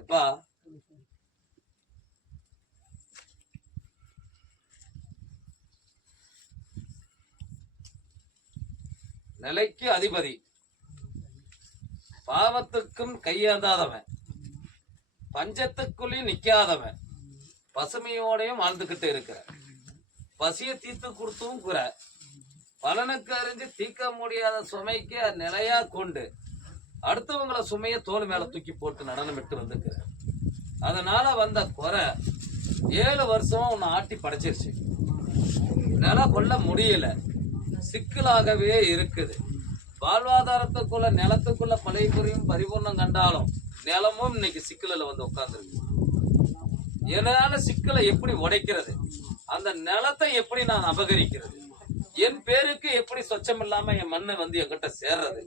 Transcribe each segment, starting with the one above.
எப்பா நிலைக்கு அதிபதி, பாவத்துக்கும் கையேந்தாதவன், பஞ்சத்துக்குள்ளேயும் நிக்காதவன், பசுமையோடையும் வாழ்ந்துகிட்டு இருக்கிற, பசிய தீர்த்து கொடுத்தும் குற, பலனுக்கு அறிஞ்சு தீர்க்க முடியாத சுமைக்கு நிலையா கொண்டு அடுத்தவங்களை சுமைய தோல் மேல தூக்கி போட்டு நடனமிட்டு வந்துக்கிற. அதனால வந்த குறை 7 வருஷம் உன்னை ஆட்டி படைச்சிருச்சு. நில கொள்ள முடியல, சிக்கலாகவே இருக்குது. வாழ்வாதாரத்துக்குள்ள நிலத்துக்குள்ள பழைய புரியும் பரிபூர்ணம் கண்டாலும் நிலமும் இன்னைக்கு சிக்கலில் வந்து உட்கார்ந்துருக்கு. என்னால சிக்கலை எப்படி உடைக்கிறது, அந்த நிலத்தை எப்படி நான் அபகரிக்கிறது, என் பேருக்கு எப்படி சொச்சம் இல்லாம என் மண்ணை வந்து என்கிட்ட சேர்றது,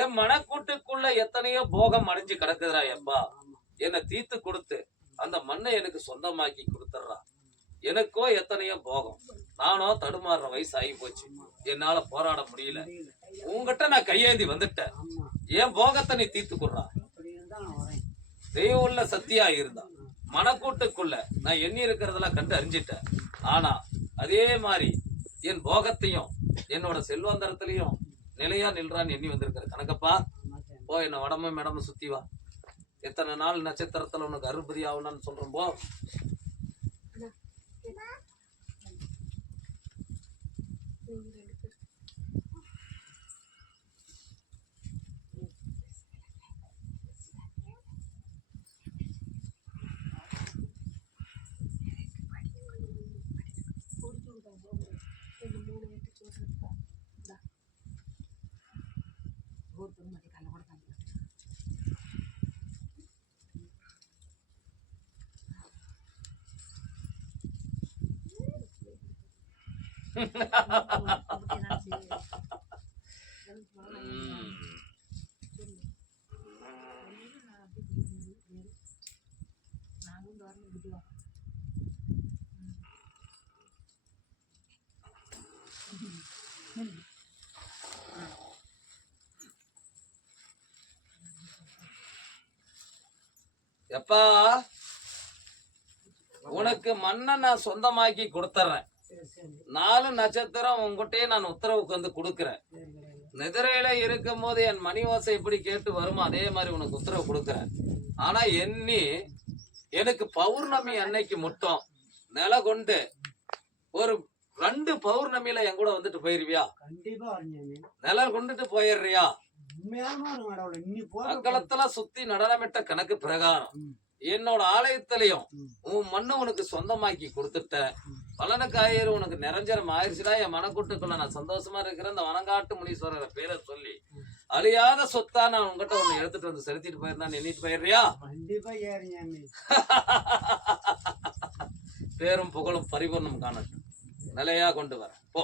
என் மனக்கூட்டுக்குள்ள எத்தனையோ போகம் அடைஞ்சு கிடக்குதுரா எப்பா, என்னை தீர்த்து கொடுத்து அந்த மண்ணை எனக்கு சொந்தமாக்கி கொடுத்துட்றா. எனக்கோ எத்தனையோ போகம், நானோ தடுமாறுற வயசு ஆகி போச்சு, என்னால போராட முடியல, உங்ககிட்ட நான் கையேந்தி வந்துட்டேன், என் போகத்தை நீ தீர்த்து கொடுறா. தெய்வம் உள்ள சத்தியா இருந்தா மனக்கூட்டுக்குள்ள நான் எண்ணி இருக்கிறதெல்லாம் கண்டு அறிஞ்சிட்டேன். ஆனா அதே மாதிரி என் போகத்தையும் என்னோட செல்வந்தரத்திலையும் நிலையா நில்றான்னு எண்ணி வந்திருக்கிற கணக்கப்பா, போ என்ன உடம்பு மேடமும் சுத்தி வா. எத்தனை நாள் நட்சத்திரத்துல உனக்கு அறுபதி ஆகணும்னு சொல்றோம். போ. எப்பா, உனக்கு மண்ணை நான் சொந்தமாக்கி கொடுத்துறேன். 4 நட்சத்திரம் உங்ககிட்டயே நான் உத்தரவுக்கு வந்து கொடுக்குறேன். நிதிரையில இருக்கும் போது என் மணி ஓசை எப்படி கேட்டு வருமோ அதே மாதிரி உனக்கு உத்தரவு கொடுக்குறேன். ஆனா எனக்கு பௌர்ணமி அன்னைக்கு மட்டும் நில கொண்டு ஒரு 2 பௌர்ணமியில என் கூட வந்துட்டு போயிருவியா? நில கொண்டுட்டு போயிடுறியா? அக்களத்துல சுத்தி நடனமிட்ட கணக்கு பிரகாரம் என்னோட ஆலயத்திலையும் உன் மண்ணு உனக்கு சொந்தமாக்கி கொடுத்துட்ட. பலனுக்கு ஆயிரம் உனக்கு நிரஞ்சரம் ஆயிடுச்சுடா. என் மனக்கூட்டுக்குள்ள நான் சந்தோஷமா இருக்கிறேன். இந்த வனங்காட்டு முனீஸ்வரர் பேரை சொல்லி அழியாத சொத்தா நான் உங்ககிட்ட ஒண்ணு எடுத்துட்டு வந்து செலுத்திட்டு போயிருந்தான் எண்ணிட்டு போயிடுறியா? பேரும் புகழும் பரிபூர்ணம் காணட்டும். நிலையா கொண்டு வர போ.